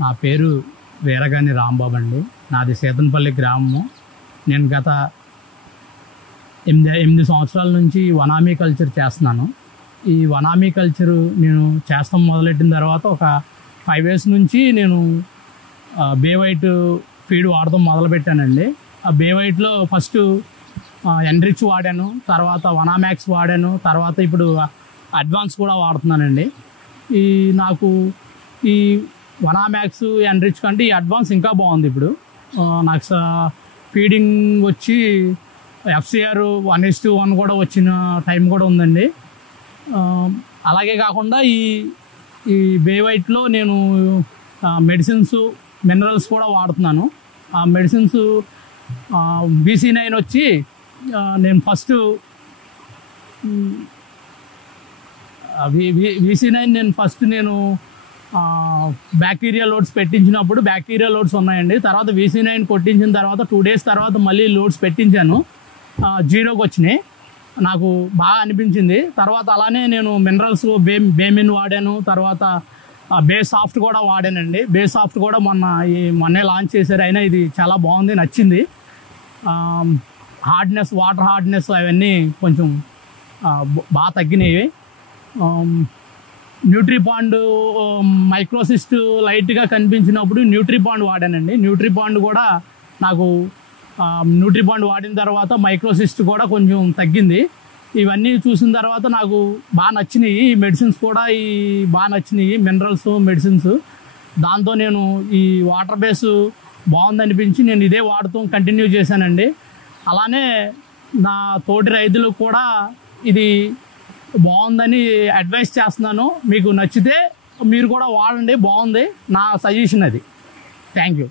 నా పేరు వీరగాని రాంబాబు అండి. నాది సీతనపల్లి గ్రామము. నేను గత 8 సంవత్సరాల నుంచి వనామీ కల్చర్ చేస్తున్నాను. ఈ వనామీ కల్చరు నేను చేస్తాం మొదలెట్టిన తర్వాత ఒక 5 years నుంచి నేను బే వైట్ ఫీడ్ వాడటం మొదలుపెట్టానండి. ఆ బే వైట్లో ఫస్ట్ ఎన్రిచ్ వాడాను, తర్వాత వనామాక్స్ వాడాను, తర్వాత ఇప్పుడు అడ్వాన్స్ కూడా వాడుతున్నానండి. నాకు ఈ వనామాక్స్ ఎన్రిచ్ కంటే ఈ అడ్వాన్స్ ఇంకా బాగుంది. ఇప్పుడు నాకు ఫీడింగ్ వచ్చి FCR 1:1 కూడా వచ్చిన టైం కూడా ఉందండి. అలాగే కాకుండా ఈ బే వైట్లో నేను మెడిసిన్స్ మినరల్స్ కూడా వాడుతున్నాను. ఆ మెడిసిన్స్ BC9 వచ్చి నేను ఫస్ట్ నేను బ్యాక్టీరియా లోడ్స్ పెట్టించినప్పుడు బ్యాక్టీరియా లోడ్స్ ఉన్నాయండి. తర్వాత VC9 కొట్టించిన తర్వాత 2 days తర్వాత మళ్ళీ లోడ్స్ పెట్టించాను, 0కి వచ్చినాయి. నాకు బాగా అనిపించింది. తర్వాత అలానే నేను మినరల్స్ బేమిన్ వాడాను, తర్వాత బే సాఫ్ట్ కూడా వాడానండి. బే సాఫ్ట్ కూడా మొన్నే లాంచ్ చేశారు, అయినా ఇది చాలా బాగుంది, నచ్చింది. హార్డ్నెస్, వాటర్ హార్డ్నెస్ అవన్నీ కొంచెం బాగా తగ్గినాయి. న్యూట్రిపాండ్ మైక్రోసిస్ట్ లైట్గా కనిపించినప్పుడు న్యూట్రిపాండ్ వాడానండి. న్యూట్రిపాండ్ కూడా నాకు న్యూట్రిపాండ్ వాడిన తర్వాత మైక్రోసిస్ట్ కూడా కొంచెం తగ్గింది. ఇవన్నీ చూసిన తర్వాత నాకు బాగా నచ్చినాయి. ఈ మెడిసిన్స్ కూడా బాగా నచ్చినాయి, మినరల్స్ మెడిసిన్స్. దాంతో నేను ఈ వాటర్ బేస్ బాగుందనిపించి నేను ఇదే వాడుతూ కంటిన్యూ చేశానండి. అలానే నా తోటి రైతులకు కూడా ఇది బాగుందని అడ్వైస్ చేస్తున్నాను. మీకు నచ్చితే మీరు కూడా వాడండి, బాగుంది, నా సజెషన్ అది. Thank you.